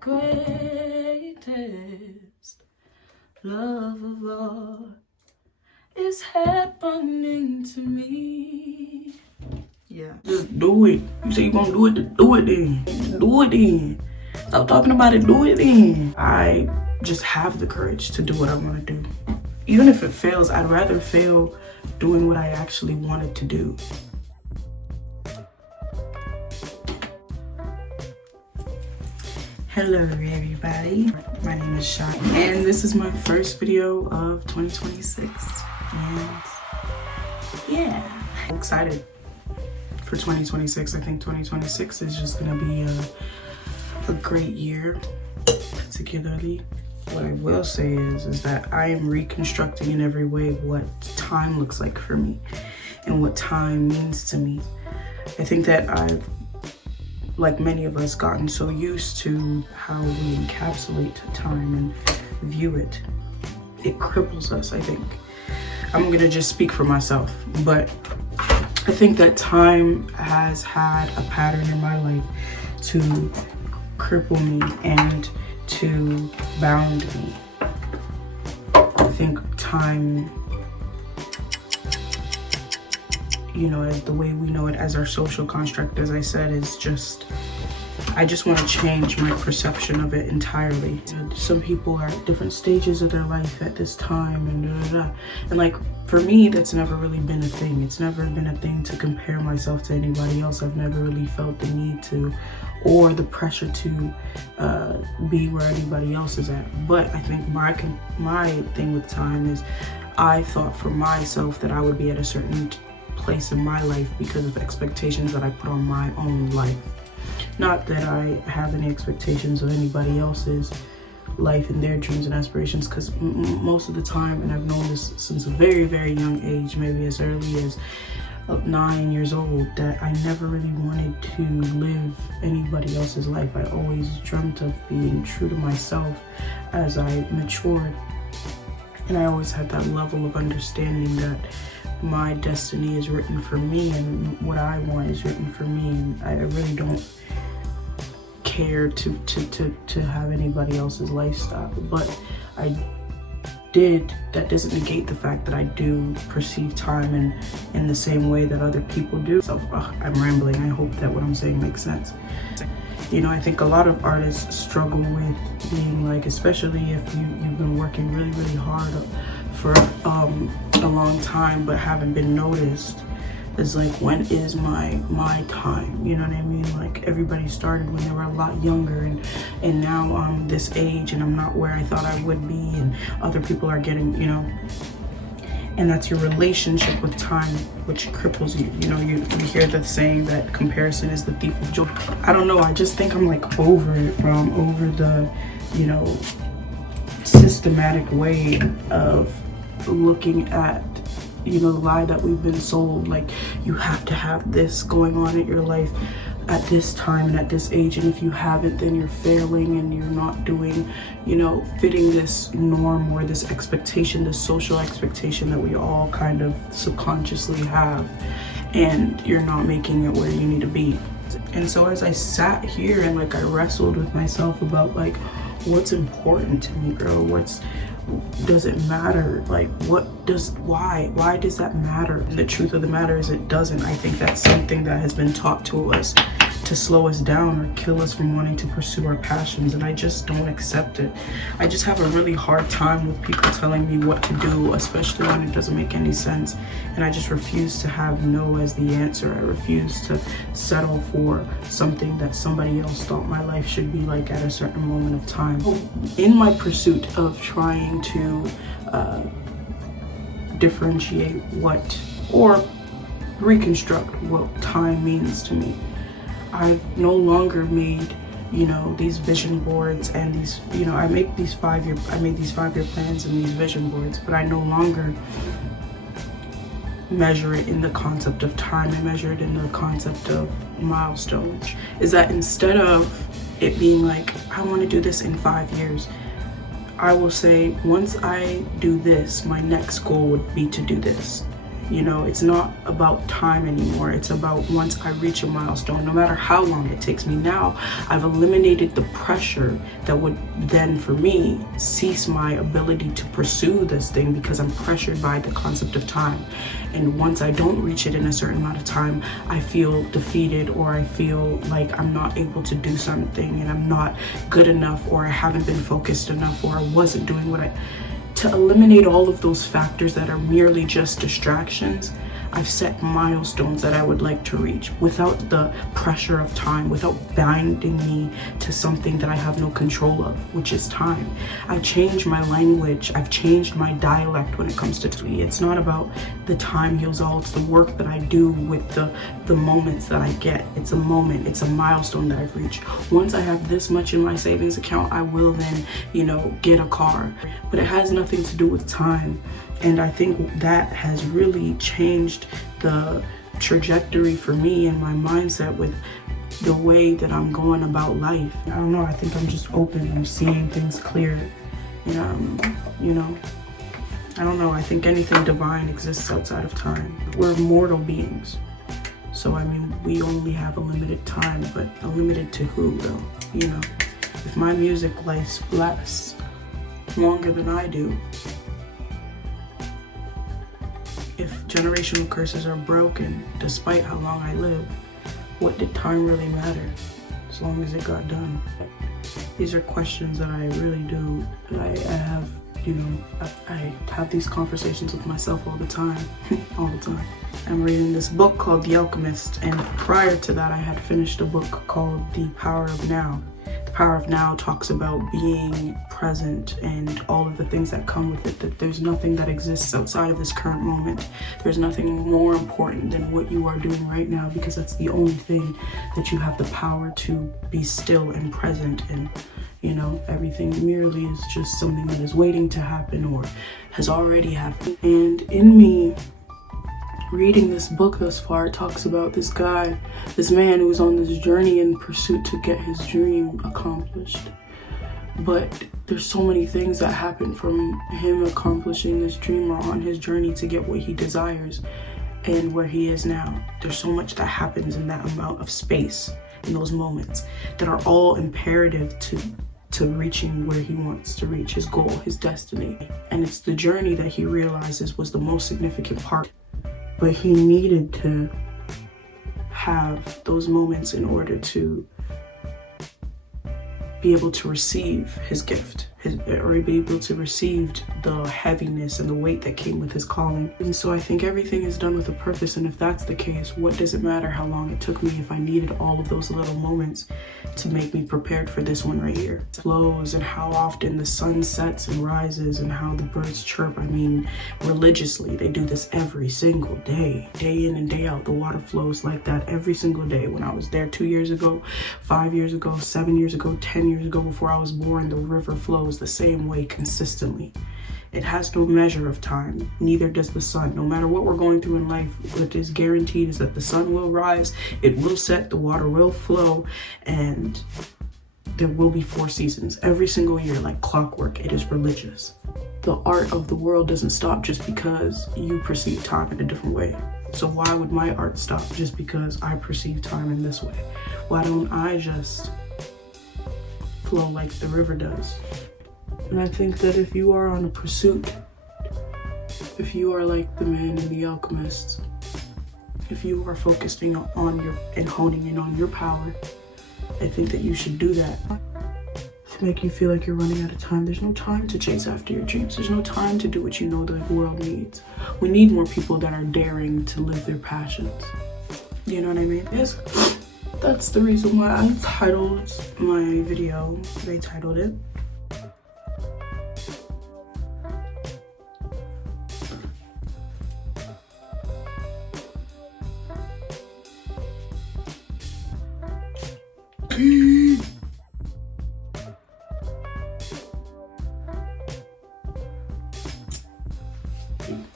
greatest love of all is happening to me. Yeah, just do it. You say you gonna do it, do it then. Do it then. Stop talking about it, do it then. I just have the courage to do what I want to do. Even if it fails, I'd rather fail doing what I actually wanted to do. Hello everybody, my name is Sean and this is my first video of 2026 and yeah, I'm excited for 2026. I think 2026 is just gonna be a great year. Particularly what I will say is that I am reconstructing in every way what time looks like for me and what time means to me. I think that I've, like many of us, gotten so used to how we encapsulate time and view it. It cripples us, I think. I'm gonna just speak for myself, but I think that time has had a pattern in my life to cripple me and to bound me. I think time, you know, as the way we know it as our social construct, as I said, is just, I just want to change my perception of it entirely. Some people are at different stages of their life at this time and like for me, that's never really been a thing. It's never been a thing to compare myself to anybody else. I've never really felt the need to or the pressure to be where anybody else is at. But I think my thing with time is I thought for myself that I would be at a certain place in my life because of expectations that I put on my own life. Not that I have any expectations of anybody else's life and their dreams and aspirations, because most of the time, and I've known this since a very, very young age, maybe as early as 9 years old, that I never really wanted to live anybody else's life. I always dreamt of being true to myself as I matured. And I always had that level of understanding that my destiny is written for me and what I want is written for me. And I really don't care to have anybody else's lifestyle. But that doesn't negate the fact that I do perceive time in the same way that other people do. So I'm rambling. I hope that what I'm saying makes sense. You know, I think a lot of artists struggle with being like, especially if you've been working really, really hard for a long time but haven't been noticed. It's like, when is my time? You know what I mean? Like, everybody started when they were a lot younger, and now I'm this age and I'm not where I thought I would be, and other people are getting, you know. And that's your relationship with time, which cripples you. You know, you hear the saying that comparison is the thief of joy. I don't know, I just think I'm like over it, bro. I'm over the, you know, systematic way of looking at, you know, the lie that we've been sold. Like, you have to have this going on in your life at this time and at this age, and if you haven't, then you're failing and you're not doing, you know, fitting this norm or this expectation, this social expectation that we all kind of subconsciously have, and you're not making it where you need to be. And so as I sat here and like I wrestled with myself about like, what's important to me, girl? Does it matter? Like, why does that matter? And the truth of the matter is it doesn't. I think that's something that has been taught to us to slow us down or kill us from wanting to pursue our passions, and I just don't accept it. I just have a really hard time with people telling me what to do, especially when it doesn't make any sense, and I just refuse to have no as the answer. I refuse to settle for something that somebody else thought my life should be like at a certain moment of time. In my pursuit of trying to differentiate what, or reconstruct what time means to me, I've no longer made, you know, these vision boards and these, you know, I made these 5-year plans and these vision boards, but I no longer measure it in the concept of time. I measure it in the concept of milestones. Is that instead of it being like, I want to do this in 5 years, I will say, once I do this, my next goal would be to do this. You know, it's not about time anymore. It's about once I reach a milestone, no matter how long it takes me. Now, I've eliminated the pressure that would then, for me, cease my ability to pursue this thing because I'm pressured by the concept of time. And once I don't reach it in a certain amount of time, I feel defeated, or I feel like I'm not able to do something and I'm not good enough, or I haven't been focused enough, or I wasn't doing what to eliminate all of those factors that are merely just distractions. I've set milestones that I would like to reach without the pressure of time, without binding me to something that I have no control of, which is time. I changed my language. I've changed my dialect when it comes to tweet. It's not about the time heals all. It's the work that I do with the moments that I get. It's a moment. It's a milestone that I've reached. Once I have this much in my savings account, I will then, you know, get a car. But it has nothing to do with time. And I think that has really changed the trajectory for me and my mindset with the way that I'm going about life. I don't know, I think I'm just open. I'm seeing things clear. You know, I don't know, I think anything divine exists outside of time. We're mortal beings. So, I mean, we only have a limited time, but a limited to who, though? You know, if my music lasts longer than I do, if generational curses are broken, despite how long I live, what did time really matter as long as it got done? These are questions that I really do. I have, you know, I have these conversations with myself all the time, all the time. I'm reading this book called The Alchemist, and prior to that, I had finished a book called The Power of Now. The Power of Now talks about being present and all of the things that come with it, that there's nothing that exists outside of this current moment. There's nothing more important than what you are doing right now, because that's the only thing that you have the power to be still and present. And, you know, everything merely is just something that is waiting to happen or has already happened. And in me reading this book thus far, it talks about this man who's on this journey in pursuit to get his dream accomplished. But there's so many things that happen from him accomplishing this dream or on his journey to get what he desires and where he is now. There's so much that happens in that amount of space, in those moments, that are all imperative to reaching where he wants to reach, his goal, his destiny. And it's the journey that he realizes was the most significant part. But he needed to have those moments in order to be able to receive his gift, or be able to receive the heaviness and the weight that came with his calling. And so I think everything is done with a purpose, and if that's the case, what does it matter how long it took me if I needed all of those little moments to make me prepared for this one right here? It flows, and how often the sun sets and rises, and how the birds chirp. I mean, religiously, they do this every single day in and day out. The water flows like that every single day. When I was there 2 years ago, 5 years ago, 7 years ago, 10 years ago, before I was born, the river flows the same way consistently. It has no measure of time, neither does the sun. No matter what we're going through in life, what is guaranteed is that the sun will rise, it will set, the water will flow, and there will be 4 seasons every single year, like clockwork. It is religious. The art of the world doesn't stop just because you perceive time in a different way. So why would my art stop just because I perceive time in this way? Why don't I just flow like the river does? And I think that if you are on a pursuit, if you are like the man in The Alchemist, if you are focusing on and honing in on your power, I think that you should do that. To make you feel like you're running out of time. There's no time to chase after your dreams. There's no time to do what you know the world needs. We need more people that are daring to live their passions. You know what I mean? Yes. That's the reason why I titled my video, they titled it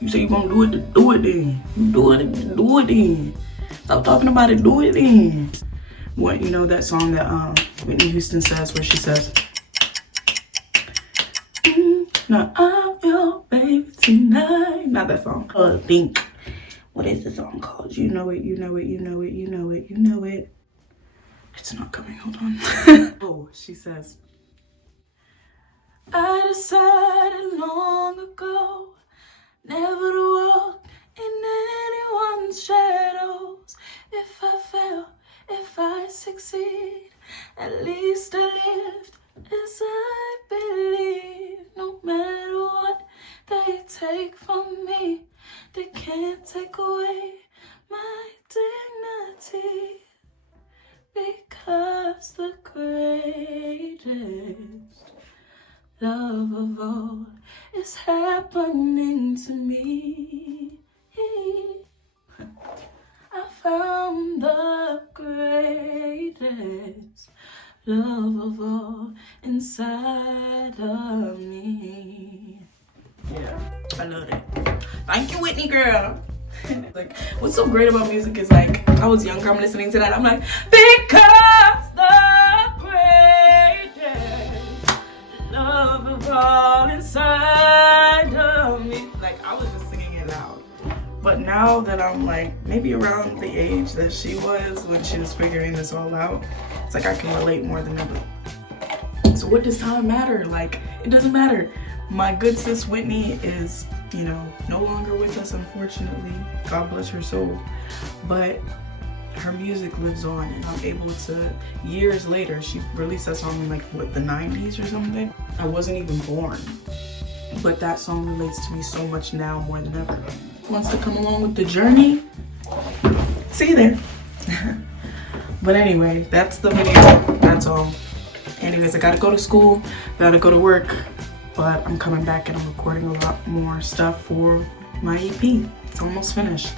You say you gonna do it then. You do it then. Stop talking about it, do it then. What, you know that song that Whitney Houston says, where she says, now I'm your baby tonight. Not that song. Think. What is the song called? You know it, you know it, you know it, you know it, you know it. It's not coming, hold on. Oh, she says, I decided long ago never to walk in anyone's shadows. If I fail, if I succeed, at least I lived as I believe. No matter what they take from me, they can't take away my dignity. Because the greatest love of all is happening to me. I found the greatest love of all inside of me. Yeah, I love it. Thank you, Whitney girl. Like, what's so great about music is, like, I was younger, I'm listening to that, I'm like, because the greatest love of all inside of me. Like, I was just singing it loud. But now that I'm like maybe around the age that she was when she was figuring this all out, it's like I can relate more than ever. So what does time matter? Like, it doesn't matter. My good sis Whitney is, you know, no longer with us, unfortunately. God bless her soul. But her music lives on, and I'm able to, years later, she released that song in like, what, the 90s or something? I wasn't even born. But that song relates to me so much now more than ever. Wants to come along with the journey? See you there. But anyway, that's the video. That's all. Anyways, I gotta go to school, gotta go to work. But I'm coming back and I'm recording a lot more stuff for my EP. It's almost finished.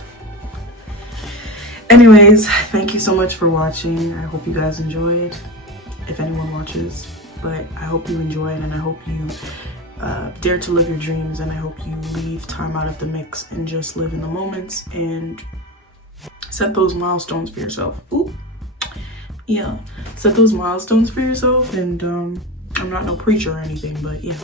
Anyways, thank you so much for watching. I hope you guys enjoyed, if anyone watches. But I hope you enjoyed, and I hope you dare to live your dreams, and I hope you leave time out of the mix and just live in the moments and set those milestones for yourself. Ooh. Yeah, set those milestones for yourself. And I'm not no preacher or anything, but yeah.